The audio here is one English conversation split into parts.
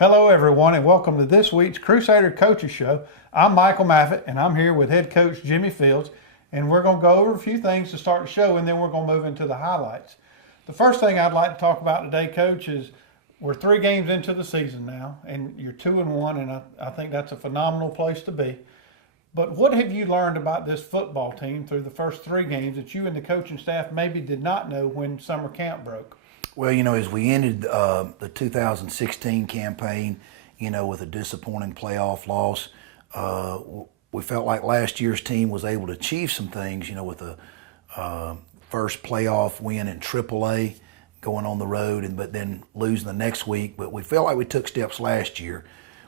Hello, everyone, and welcome to this week's Crusader Coaches Show. I'm Michael Maffitt, and I'm here with head coach Jimmy Fields, and we're going to go over a few things to start the show, and then we're going to move into the highlights. The first thing I'd like to talk about today, Coach, is we're 3 games into the season now, and you're 2-1, and I think that's a phenomenal place to be. But what have you learned about this football team through the first 3 games that you and the coaching staff maybe did not know when summer camp broke? Well, as we ended the 2016 campaign, with a disappointing playoff loss, we felt like last year's team was able to achieve some things, with a first playoff win in AAA, going on the road, but then losing the next week. But we felt like we took steps last year.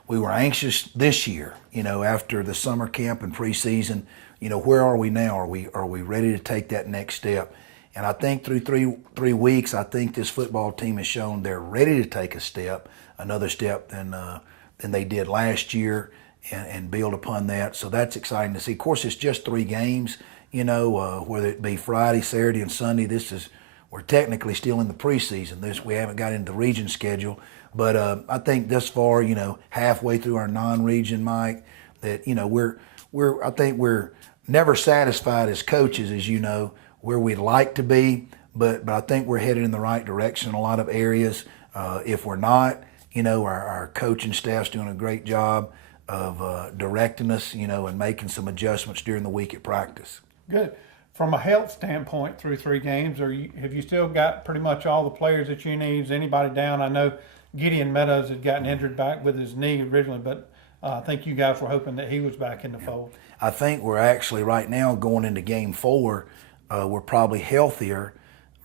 We were anxious this year, after the summer camp and preseason, where are we now? Are we ready to take that next step? And I think through three weeks, I think this football team has shown they're ready to take another step than they did last year, and build upon that. So that's exciting to see. Of course, it's just 3 games, whether it be Friday, Saturday, and Sunday. We're technically still in the preseason. We haven't got into the region schedule, but I think thus far, halfway through our non-region, Mike, that I think we're never satisfied as coaches, as you know, where we'd like to be, but I think we're headed in the right direction in a lot of areas. If we're not, our coaching staff's doing a great job of directing us, and making some adjustments during the week at practice. Good. From a health standpoint, through 3 games, have you still got pretty much all the players that you need? Is anybody down? I know Gideon Meadows had gotten injured back with his knee originally, but I think you guys were hoping that he was back in the fold. I think we're actually right now going into game 4. We're probably healthier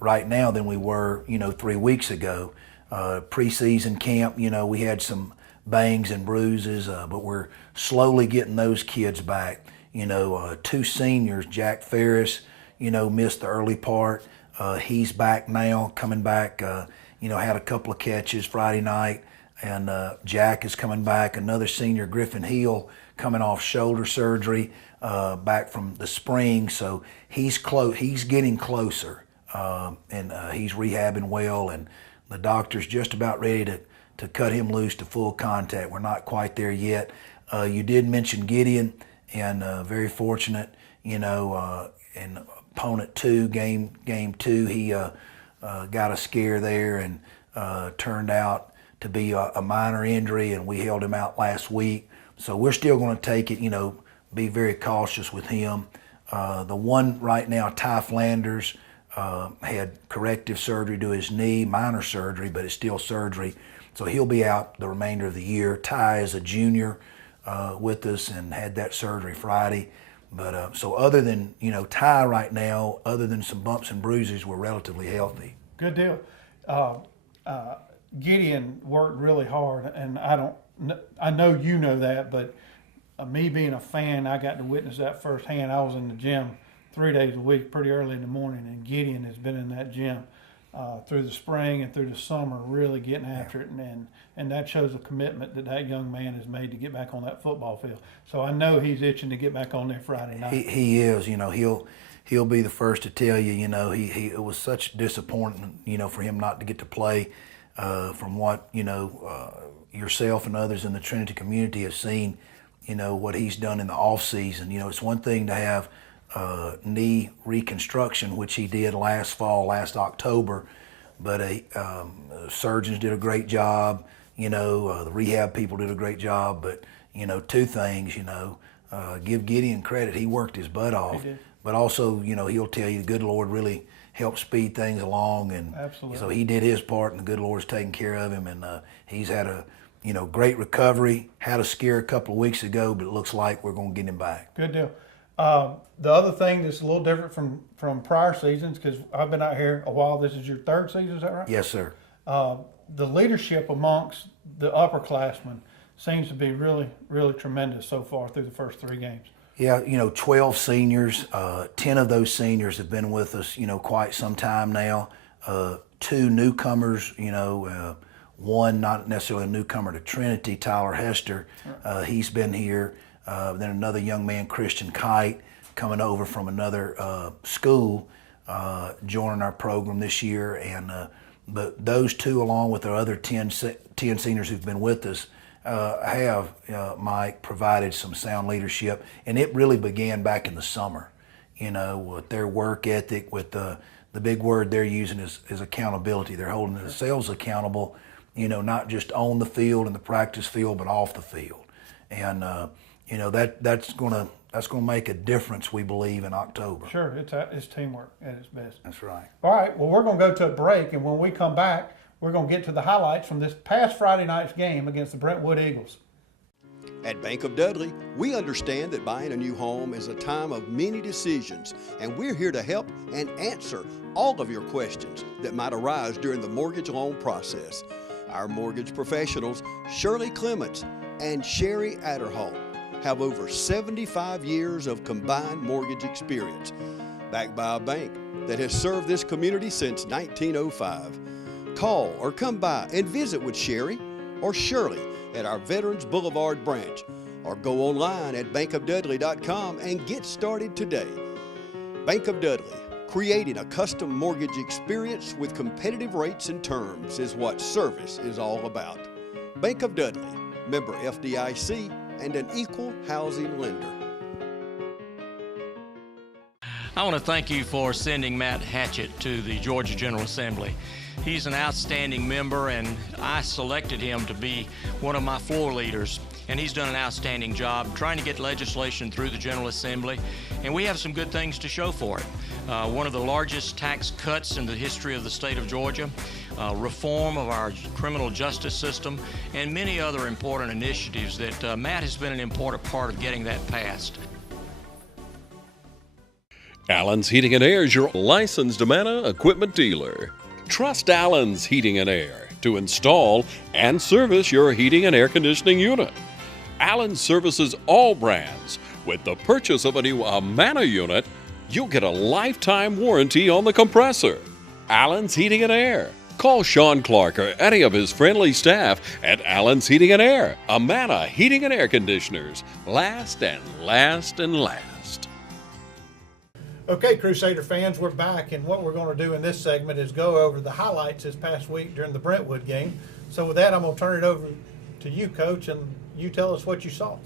right now than we were, 3 weeks ago. Preseason camp, we had some bangs and bruises, but we're slowly getting those kids back. 2 seniors, Jack Ferris, missed the early part. He's back now, coming back, had a couple of catches Friday night, and Jack is coming back. Another senior, Griffin Hill, coming off shoulder surgery, back from the spring, so he's getting closer, and he's rehabbing well, and the doctor's just about ready to cut him loose to full contact. We're not quite there yet. You did mention Gideon, and very fortunate, in opponent 2, game 2, he got a scare there, and turned out to be a minor injury, and we held him out last week. So we're still going to take it, be very cautious with him. The one right now, Ty Flanders, had corrective surgery to his knee, minor surgery, but it's still surgery. So he'll be out the remainder of the year. Ty is a junior with us and had that surgery Friday. But so other than, Ty right now, other than some bumps and bruises, we're relatively healthy. Good deal. Gideon worked really hard, and I know you know that, but me being a fan, I got to witness that firsthand. I was in the gym 3 days a week, pretty early in the morning, and Gideon has been in that gym through the spring and through the summer, really getting after it, and that shows a commitment that young man has made to get back on that football field. So I know he's itching to get back on there Friday night. He is, he'll be the first to tell you, it was such disappointment, for him not to get to play. From what, yourself and others in the Trinity community have seen, what he's done in the off season. It's one thing to have knee reconstruction, which he did last October, but surgeons did a great job, the rehab people did a great job, but, 2 things, give Gideon credit. He worked his butt off, but also, he'll tell you the good Lord really helped speed things along, and absolutely. So he did his part, and the good Lord's taking care of him, and he's had a great recovery. Had a scare a couple of weeks ago, but it looks like we're going to get him back. Good deal. The other thing that's a little different from prior seasons, because I've been out here a while. This is your 3rd season, is that right? Yes, sir. The leadership amongst the upperclassmen seems to be really, really tremendous so far through the first 3 games. Yeah, 12 seniors. 10 of those seniors have been with us, quite some time now. 2 newcomers, one not necessarily a newcomer to Trinity, Tyler Hester. He's been here. Then another young man, Christian Kite, coming over from another school, joining our program this year. And But those two, along with our other 10 seniors who've been with us, have, Mike, provided some sound leadership. And it really began back in the summer, with their work ethic, with the big word they're using is accountability. They're holding themselves accountable, not just on the field and the practice field, but off the field. And, that's going to make a difference, we believe, in October. Sure, it's teamwork at its best. That's right. All right, well, we're going to go to a break, and when we come back, we're going to get to the highlights from this past Friday night's game against the Brentwood Eagles. At Bank of Dudley, we understand that buying a new home is a time of many decisions, and we're here to help and answer all of your questions that might arise during the mortgage loan process. Our mortgage professionals, Shirley Clements and Sherry Adderhall, have over 75 years of combined mortgage experience, backed by a bank that has served this community since 1905. Call or come by and visit with Sherry or Shirley at our Veterans Boulevard branch, or go online at bankofdudley.com and get started today. Bank of Dudley, creating a custom mortgage experience with competitive rates and terms is what service is all about. Bank of Dudley, member FDIC, and an equal housing lender. I want to thank you for sending Matt Hatchett to the Georgia General Assembly. He's an outstanding member, and I selected him to be one of my floor leaders. And he's done an outstanding job trying to get legislation through the General Assembly, and we have some good things to show for it. One of the largest tax cuts in the history of the state of Georgia, reform of our criminal justice system, and many other important initiatives that Matt has been an important part of getting that passed. Allen's Heating and Air is your licensed Amana equipment dealer. Trust Allen's Heating and Air to install and service your heating and air conditioning unit. Allen services all brands. With the purchase of a new Amana unit, you'll get a lifetime warranty on the compressor. Allen's Heating and Air. Call Sean Clark or any of his friendly staff at Allen's Heating and Air. Amana Heating and Air Conditioners. Last and last and last. Okay, Crusader fans, we're back, and what we're going to do in this segment is go over the highlights this past week during the Brentwood game. So with that, I'm going to turn it over to you, Coach, and you tell us what you saw.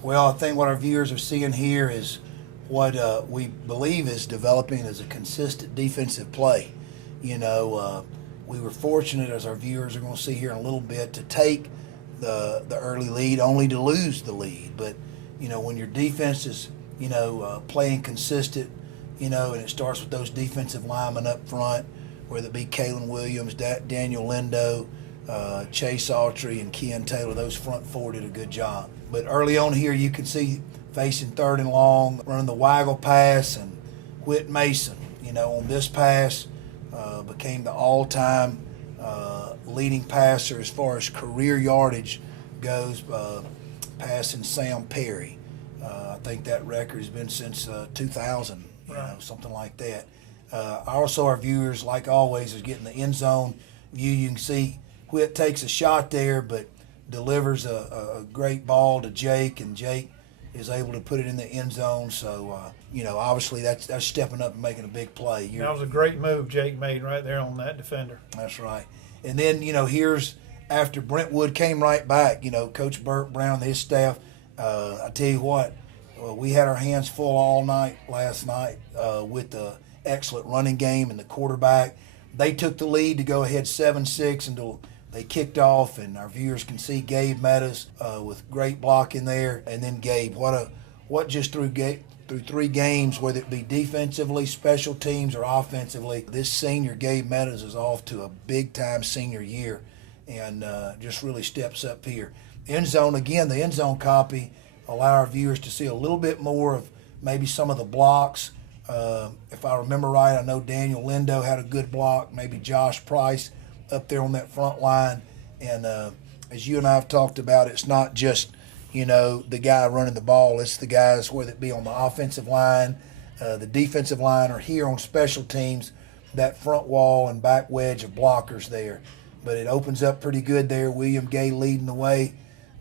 Well, I think what our viewers are seeing here is what we believe is developing as a consistent defensive play. We were fortunate, as our viewers are going to see here in a little bit, to take the early lead, only to lose the lead. But, when your defense is, playing consistent, and it starts with those defensive linemen up front, whether it be Kalen Williams, Daniel Lindo, Chase Autry, and Ken Taylor. Those front four did a good job. But early on here, you can see facing third and long, running the waggle pass, and Whit Mason, on this pass, became the all-time leading passer as far as career yardage goes, passing Sam Perry. I think that record has been since 2000. Something like that. Also, our viewers, like always, is getting the end zone view. You can see Whit takes a shot there, but delivers a great ball to Jake, and Jake is able to put it in the end zone. So, obviously that's stepping up and making a big play. That was a great move Jake made right there on that defender. That's right. And then, here's after Brentwood came right back, Coach Burt Brown and his staff, I tell you what, we had our hands full all night last night with the excellent running game and the quarterback. They took the lead to go ahead 7-6 until they kicked off, and our viewers can see Gabe Meadows with great block in there. And then Gabe, what just through 3 games, whether it be defensively, special teams, or offensively, this senior Gabe Meadows is off to a big-time senior year and just really steps up here. End zone, again, the end zone copy allow our viewers to see a little bit more of maybe some of the blocks. If I remember right, I know Daniel Lindo had a good block, maybe Josh Price up there on that front line. And as you and I have talked about, it's not just, the guy running the ball. It's the guys, whether it be on the offensive line, the defensive line, or here on special teams, that front wall and back wedge of blockers there. But it opens up pretty good there. William Gay leading the way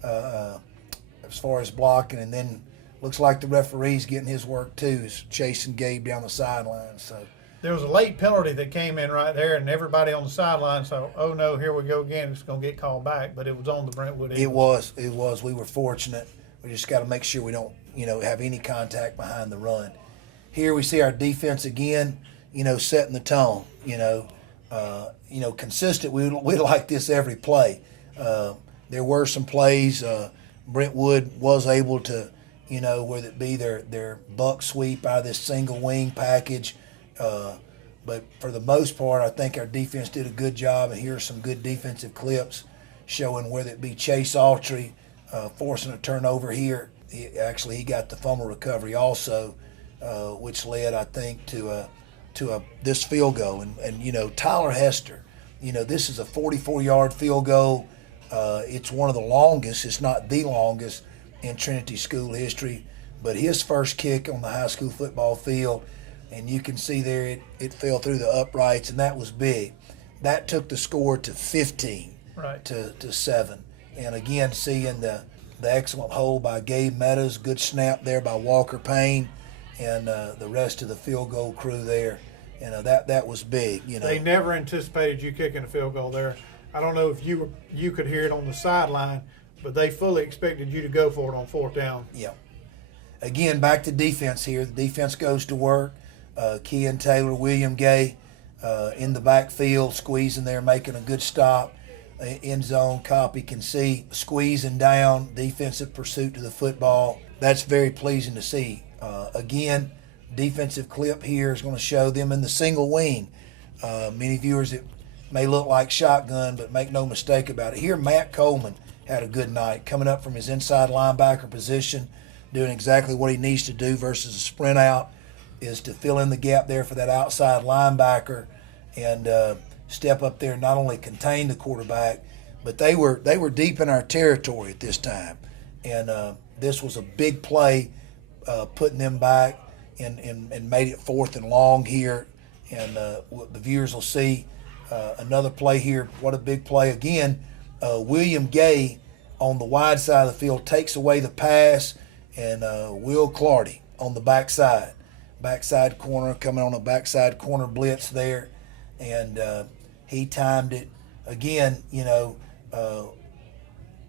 as far as blocking, and then looks like the referee's getting his work too, is chasing Gabe down the sideline. So There was a late penalty that came in right there, and everybody on the sideline thought, oh no, here we go again, it's going to get called back, but it was on the Brentwood Eagles. It was. We were fortunate. We just got to make sure we don't, have any contact behind the run. Here we see our defense again, setting the tone, consistent. We like this every play. There were some plays Brentwood was able to, whether it be their buck sweep out of this single wing package. But for the most part, I think our defense did a good job, and here are some good defensive clips showing whether it be Chase Autry forcing a turnover here. He got the fumble recovery also, which led, I think, to this field goal. And Tyler Hester, this is a 44-yard field goal. It's one of the longest, it's not the longest in Trinity school history, but his first kick on the high school football field, and you can see there it fell through the uprights, and that was big. That took the score to 15 to 7. And again, seeing the excellent hold by Gabe Meadows, good snap there by Walker Payne, and the rest of the field goal crew there. That was big. They never anticipated you kicking a field goal there. I don't know if you could hear it on the sideline, but they fully expected you to go for it on 4th down. Yeah. Again, back to defense here. The defense goes to work. Kean Taylor, William Gay in the backfield, squeezing there, making a good stop. End zone, Copy can see squeezing down, defensive pursuit to the football. That's very pleasing to see. Again, defensive clip here is going to show them in the single wing. Many viewers, it may look like shotgun, but make no mistake about it. Here, Matt Coleman had a good night, coming up from his inside linebacker position, doing exactly what he needs to do versus a sprint out, is to fill in the gap there for that outside linebacker and step up there and not only contain the quarterback, but they were deep in our territory at this time. And this was a big play, putting them back and made it 4th and long here. And the viewers will see another play here. What a big play. Again, William Gay on the wide side of the field takes away the pass, and Will Clardy on the backside corner, coming on a backside corner blitz there, and he timed it. Again,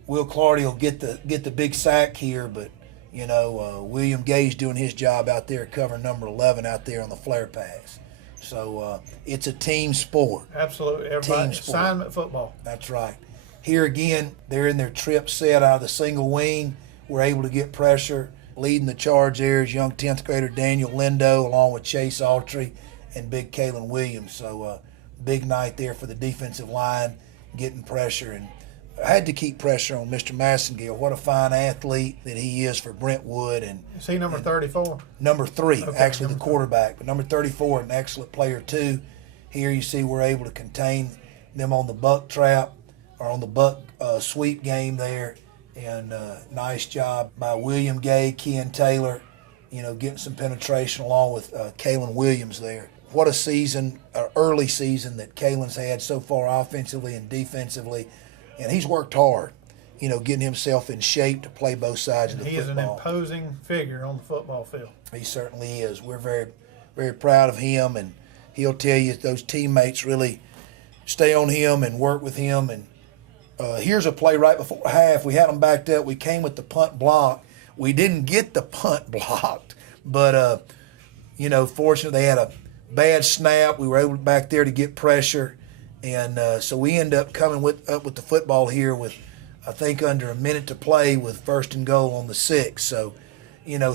Will Clardy will get the big sack here, but William Gay's doing his job out there covering number 11 out there on the flare pass. So it's a team sport. Absolutely. Everybody, assignment football. That's right. Here again, they're in their trip set out of the single wing. We're able to get pressure. Leading the charge there is young 10th grader Daniel Lindo, along with Chase Autry and big Kalen Williams. So big night there for the defensive line, getting pressure. And I had to keep pressure on Mr. Massengale. What a fine athlete that he is for Brentwood. And is he number 34? Number 3, okay, actually the quarterback. But number 34, an excellent player too. Here you see we're able to contain them on the buck trap, or on the buck sweep game there. And nice job by William Gay, Kean Taylor, getting some penetration along with Kalen Williams there. What a season, early season that Kalen's had so far offensively and defensively. And he's worked hard, getting himself in shape to play both sides of the football. He is an imposing figure on the football field. He certainly is. We're very, very proud of him, and he'll tell you those teammates really stay on him and work with him. And here's a play right before half. We had them backed up. We came with the punt block. We didn't get the punt blocked, but, fortunately they had a bad snap. We were able back there to get pressure. And so we end up coming up with the football here with, I think, under a minute to play with 1st and goal on the 6. So,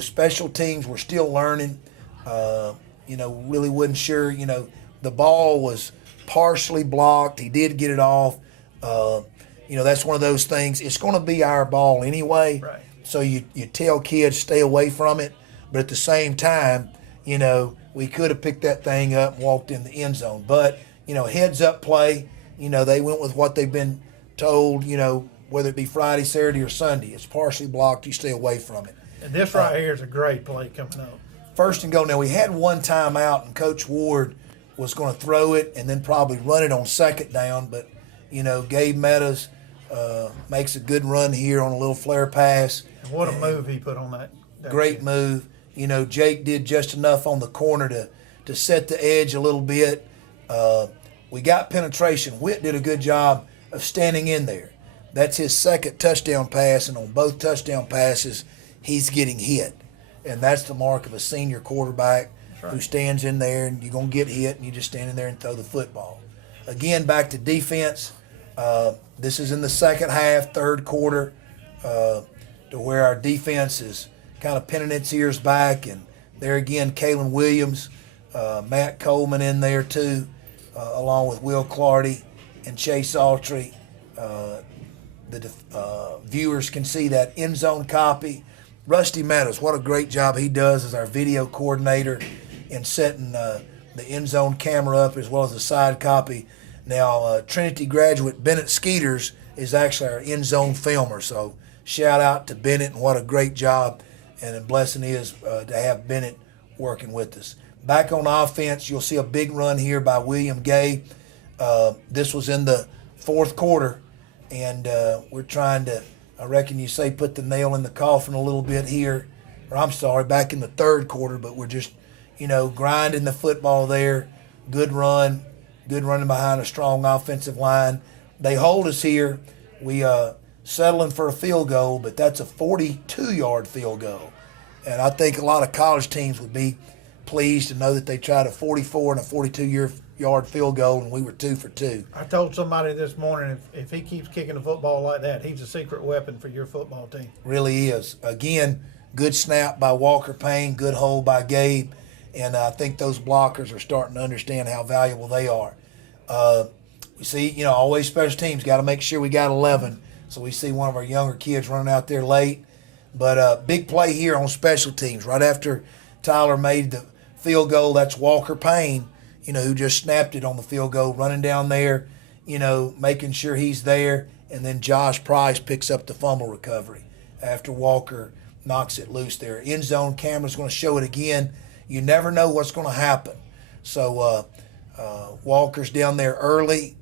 special teams, we're still learning. Really wasn't sure. The ball was partially blocked. He did get it off. That's one of those things. It's going to be our ball anyway. Right. So you tell kids stay away from it. But at the same time, we could have picked that thing up and walked in the end zone. But, heads up play. They went with what they've been told, whether it be Friday, Saturday, or Sunday. It's partially blocked. You stay away from it. And this right here is a great play coming up. 1st and goal. Now, we had one timeout, and Coach Ward was going to throw it and then probably run it on 2nd down. But, Gabe Meadows makes a good run here on a little flare pass. And what a move he put on that. Great move. Jake did just enough on the corner to set the edge a little bit. We got penetration. Whit did a good job of standing in there. That's his second touchdown pass, and on both touchdown passes, he's getting hit. And that's the mark of a senior quarterback who stands in there, and you're going to get hit, and you just stand in there and throw the football. Again, back to defense. This is in the second half, third quarter, to where our defense is kind of pinning its ears back. And there again, Kalen Williams, Matt Coleman in there too, along with Will Clardy and Chase Autry. The viewers can see that end zone copy. Rusty Meadows, what a great job he does as our video coordinator in setting the end zone camera up as well as the side copy. Now, Trinity graduate Bennett Skeeters is actually our end zone filmer. So shout out to Bennett, and what a great job and a blessing is to have Bennett working with us. Back on offense, you'll see a big run here by William Gay. This was in the fourth quarter, and we're trying to, I reckon you say, put the nail in the coffin a little bit here. Or I'm sorry, back in the third quarter, but we're just, grinding the football there. Good run. Good running behind a strong offensive line. They hold us here. We settling for a field goal, but that's a 42-yard field goal. And I think a lot of college teams would be pleased to know that they tried a 44 and a 42-yard field goal, and we were 2 for 2. I told somebody this morning if he keeps kicking the football like that, he's a secret weapon for your football team. Really is. Again, good snap by Walker Payne, good hold by Gabe. And I think those blockers are starting to understand how valuable they are. We see, always special teams, got to make sure we got 11. So we see one of our younger kids running out there late. But big play here on special teams. Right after Tyler made the field goal, that's Walker Payne, who just snapped it on the field goal, running down there, making sure he's there. And then Josh Price picks up the fumble recovery after Walker knocks it loose there. End zone camera's going to show it again. You never know what's going to happen. So Walker's down there early,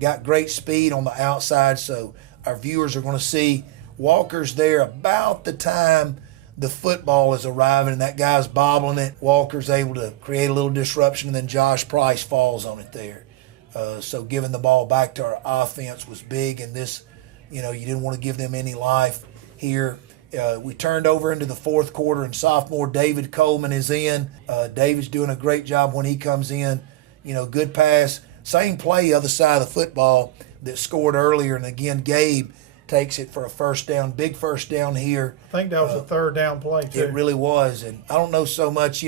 got great speed on the outside, so our viewers are going to see Walker's there about the time the football is arriving, and that guy's bobbling it. Walker's able to create a little disruption, and then Josh Price falls on it there. So giving the ball back to our offense was big, and this, you didn't want to give them any life here. We turned over into the fourth quarter, and sophomore David Coleman is in. David's doing a great job when he comes in. Good pass. Same play, other side of the football that scored earlier. And again, Gabe takes it for a first down, big first down here. I think that was a third down play, too. It really was. And I don't know so much,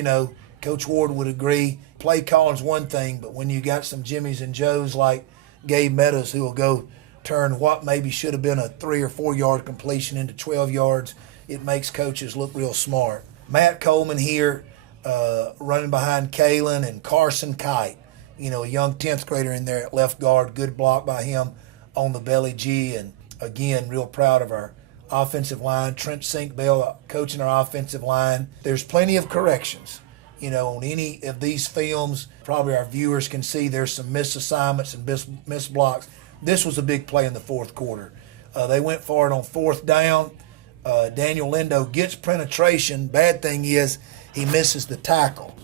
Coach Ward would agree. Play calling's one thing, but when you got some Jimmies and Joes like Gabe Meadows who will go turn what maybe should have been a 3 or 4 yard completion into 12 yards, it makes coaches look real smart. Matt Coleman here running behind Kalen and Carson Kite, a young 10th grader in there at left guard. Good block by him on the belly G. And again, real proud of our offensive line. Trent Sinkbell coaching our offensive line. There's plenty of corrections. On any of these films, probably our viewers can see there's some missed assignments and missed blocks. This was a big play in the fourth quarter. They went for it on fourth down. Daniel Lindo gets penetration. Bad thing is he misses the tackle,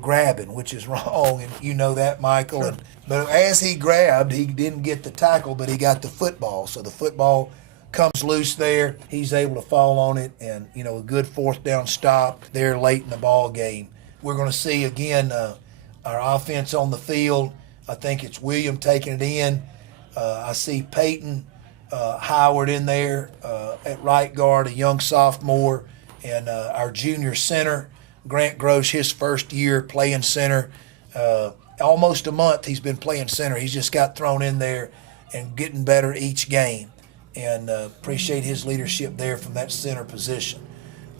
grabbing, which is wrong, and you know that, Michael. Sure. But as he grabbed, he didn't get the tackle, but he got the football. So the football comes loose there. He's able to fall on it, and, a good fourth down stop there late in the ball game. We're going to see, again, our offense on the field. I think it's William taking it in. I see Peyton Howard in there at right guard, a young sophomore, and our junior center, Grant Grosh, his first year playing center. Almost a month he's been playing center. He's just got thrown in there and getting better each game, and appreciate his leadership there from that center position.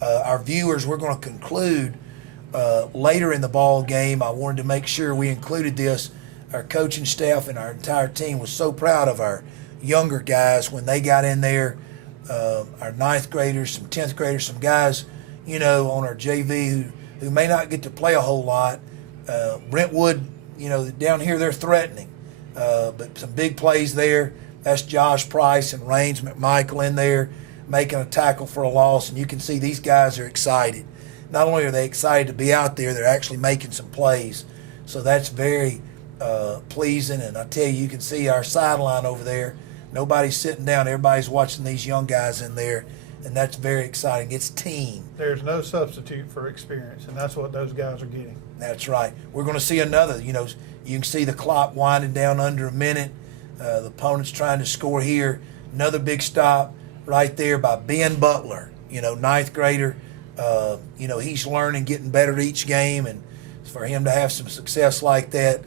Our viewers, we're going to conclude later in the ball game. I wanted to make sure we included this. Our coaching staff and our entire team was so proud of our younger guys when they got in there. Our 9th graders, some 10th graders, some guys, on our JV who may not get to play a whole lot. Brentwood, down here they're threatening. But some big plays there. That's Josh Price and Raines McMichael in there making a tackle for a loss. And you can see these guys are excited. not only are they excited to be out there, they're actually making some plays. So that's very pleasing. And I tell you, you can see our sideline over there. Nobody's sitting down. Everybody's watching these young guys in there, and that's very exciting. It's team. There's no substitute for experience, and that's what those guys are getting. That's right. We're going to see another. You can see the clock winding down under a minute. The opponent's trying to score here. Another big stop right there by Ben Butler, ninth grader. He's learning, getting better each game, and for him to have some success like that,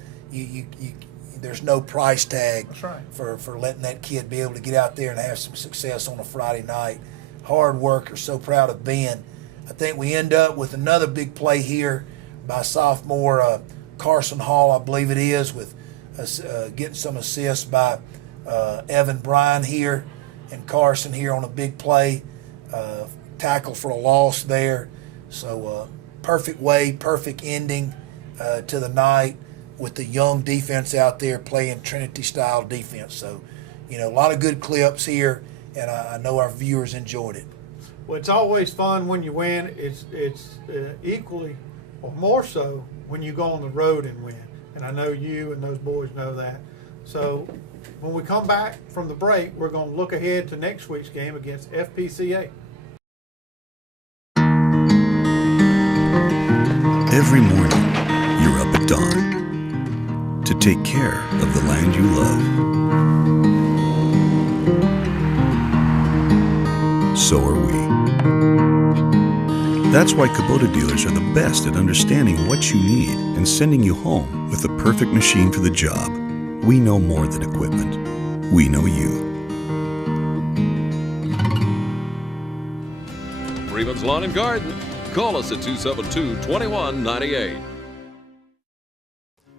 there's no price tag. That's right. for letting that kid be able to get out there and have some success on a Friday night. Hard worker, so proud of Ben. I think we end up with another big play here by sophomore Carson Hall, I believe it is, with getting some assists by Evan Bryan here, and Carson here on a big play, tackle for a loss there. So perfect way, perfect ending to the night with the young defense out there playing Trinity style defense. So, a lot of good clips here, and I know our viewers enjoyed it. Well, it's always fun when you win. It's equally or more so when you go on the road and win. And I know you and those boys know that. So when we come back from the break, we're going to look ahead to next week's game against FPCA. Every morning, you're up at dawn to take care of the land you love. So are we. That's why Kubota dealers are the best at understanding what you need and sending you home with the perfect machine for the job. We know more than equipment. We know you. Freeman's Lawn and Garden. Call us at 272-2198.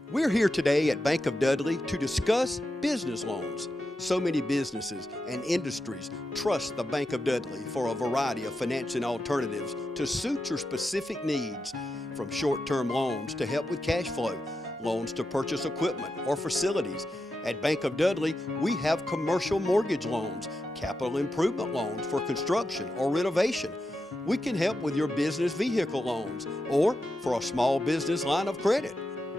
We're here today at Bank of Dudley to discuss business loans. So many businesses and industries trust the Bank of Dudley for a variety of financing alternatives to suit your specific needs, from short-term loans to help with cash flow, loans to purchase equipment or facilities. At Bank of Dudley, we have commercial mortgage loans, capital improvement loans for construction or renovation. We can help with your business vehicle loans or for a small business line of credit.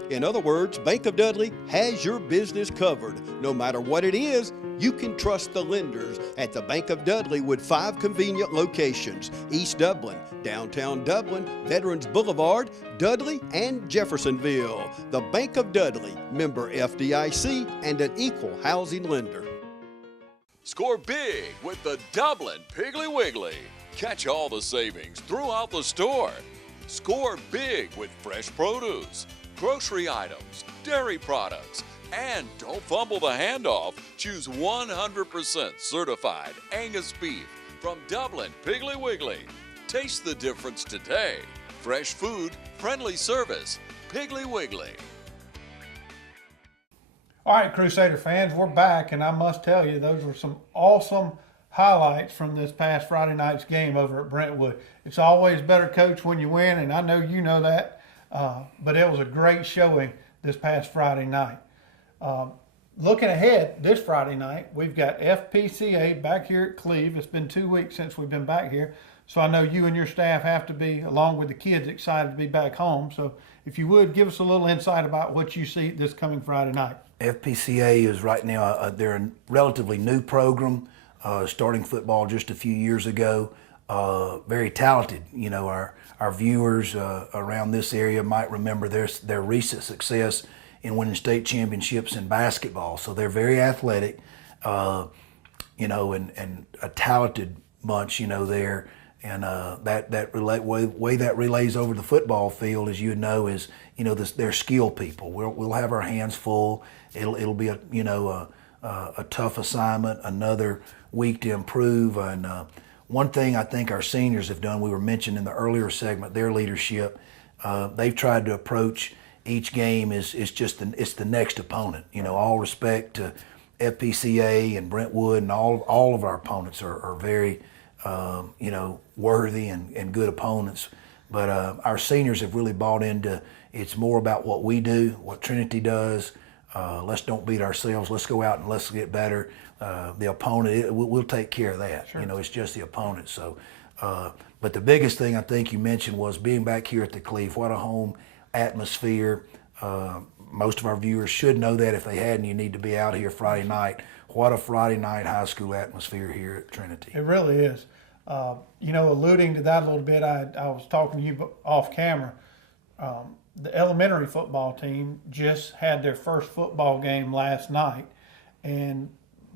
In other words, Bank of Dudley has your business covered. No matter what it is, you can trust the lenders at the Bank of Dudley with 5 convenient locations: East Dublin, downtown Dublin, Veterans Boulevard, Dudley, and Jeffersonville. The Bank of Dudley, member FDIC, and an equal housing lender. Score big with the Dublin Piggly Wiggly. Catch all the savings throughout the store. Score big with fresh produce, grocery items, dairy products, and don't fumble the handoff. Choose 100% certified Angus beef from Dublin Piggly Wiggly. Taste the difference today. Fresh food, friendly service. Piggly Wiggly. All right, Crusader fans, we're back, and I must tell you, those were some awesome highlights from this past Friday night's game over at Brentwood. It's always better, Coach, when you win, and I know you know that, but it was a great showing this past Friday night. Looking ahead this Friday night, we've got FPCA back here at Cleve. It's been 2 weeks since we've been back here, so I know you and your staff have to be, along with the kids, excited to be back home. So if you would, give us a little insight about what you see this coming Friday night. FPCA is right now, they're a relatively new program, starting football just a few years ago. Very talented. You know, our viewers around this area might remember their recent success in winning state championships in basketball. So they're very athletic, you know, and a talented bunch, you know, there. And way that relays over the football field, as you know, is, you know, they're skill people. We'll have our hands full. It'll be a tough assignment, another week to improve. And one thing I think our seniors have done, we were mentioned in the earlier segment, their leadership. They've tried to approach each game is just it's the next opponent. You know, all respect to FPCA and Brentwood, and all of our opponents are very you know, worthy and good opponents. But our seniors have really bought into it's more about what we do, what Trinity does. Let's don't beat ourselves. Let's go out and let's get better. The opponent, we'll take care of that. Sure. You know, it's just the opponent. So But the biggest thing I think you mentioned was being back here at the Cleve. What a home atmosphere. Most of our viewers should know that. If they hadn't, you need to be out here Friday night. What a Friday night high school atmosphere here at Trinity. It really is. Alluding to that a little bit, I was talking to you off camera. The elementary football team just had their first football game last night, and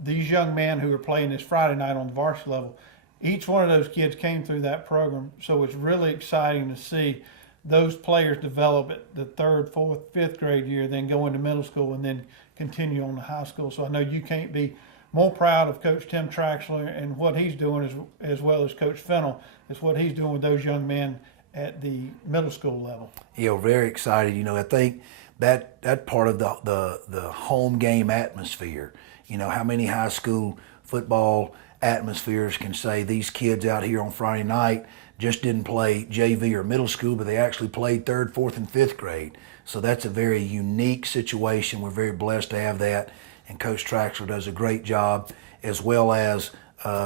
these young men who are playing this Friday night on the varsity level, each one of those kids came through that program, so it's really exciting to see those players develop at the 3rd, 4th, 5th grade year, then go into middle school and then continue on to high school. So I know you can't be more proud of Coach Tim Traxler and what he's doing as well as Coach Fennell is what he's doing with those young men at the middle school level. Yeah, very excited. I think that part of the home game atmosphere, how many high school football atmospheres can say these kids out here on Friday night just didn't play JV or middle school, but they actually played 3rd, 4th, and 5th grade. So that's a very unique situation. We're very blessed to have that, and Coach Traxler does a great job, as well as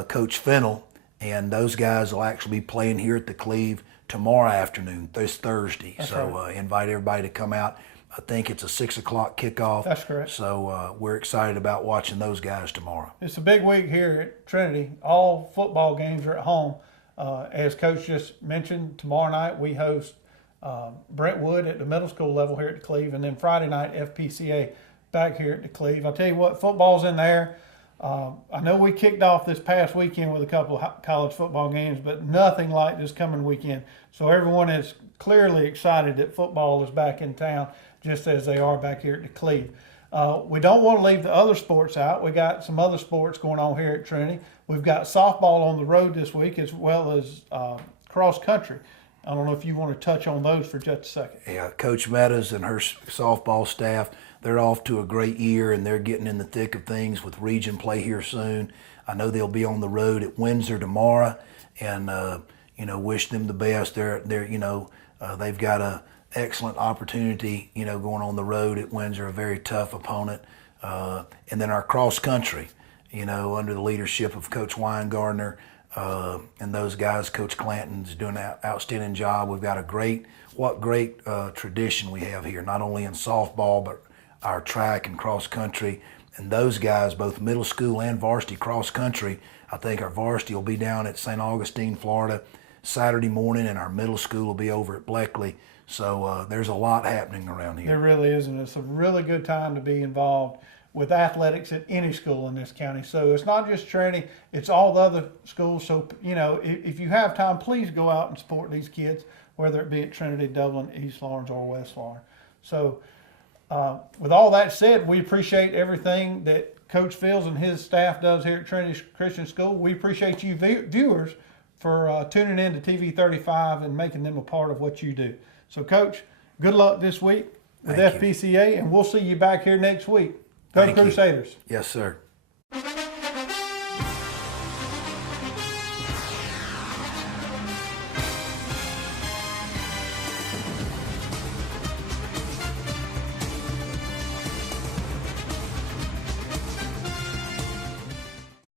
Coach Fennell, and those guys will actually be playing here at the Cleve tomorrow afternoon, this Thursday. That's so right. Invite everybody to come out. I think it's a 6 o'clock kickoff. That's correct. So we're excited about watching those guys tomorrow. It's a big week here at Trinity. All football games are at home. As Coach just mentioned, tomorrow night we host Brentwood at the middle school level here at the Cleve, and then Friday night FPCA back here at the Cleve. I'll tell you what, football's in there. I know we kicked off this past weekend with a couple of college football games, but nothing like this coming weekend. So everyone is clearly excited that football is back in town, just as they are back here at the Cleve. We don't want to leave the other sports out. We got some other sports going on here at Trinity. We've got softball on the road this week, as well as cross country. I don't know if you want to touch on those for just a second. Yeah, Coach Meadows and her softball staff, they're off to a great year, and they're getting in the thick of things with region play here soon. I know they'll be on the road at Windsor tomorrow, and wish them the best. They've got a excellent opportunity, going on the road at Windsor, a very tough opponent. And then our cross country, under the leadership of Coach Weingartner and those guys. Coach Clanton's doing an outstanding job. We've got a great tradition we have here, not only in softball, but our track and cross country. And those guys, both middle school and varsity cross country, I think our varsity will be down at St. Augustine, Florida, Saturday morning, and our middle school will be over at Bleckley. So there's a lot happening around here. There really is, and it's a really good time to be involved with athletics at any school in this county. So it's not just Trinity, it's all the other schools. So, if you have time, please go out and support these kids, whether it be at Trinity, Dublin, East Lawrence, or West Lawrence. So with all that said, we appreciate everything that Coach Fields and his staff does here at Trinity Christian School. We appreciate you viewers for tuning in to TV 35 and making them a part of what you do. So, Coach, good luck this week with Thank you. FPCA, and we'll see you back here next week. Go Thank you. Crusaders. Yes, sir.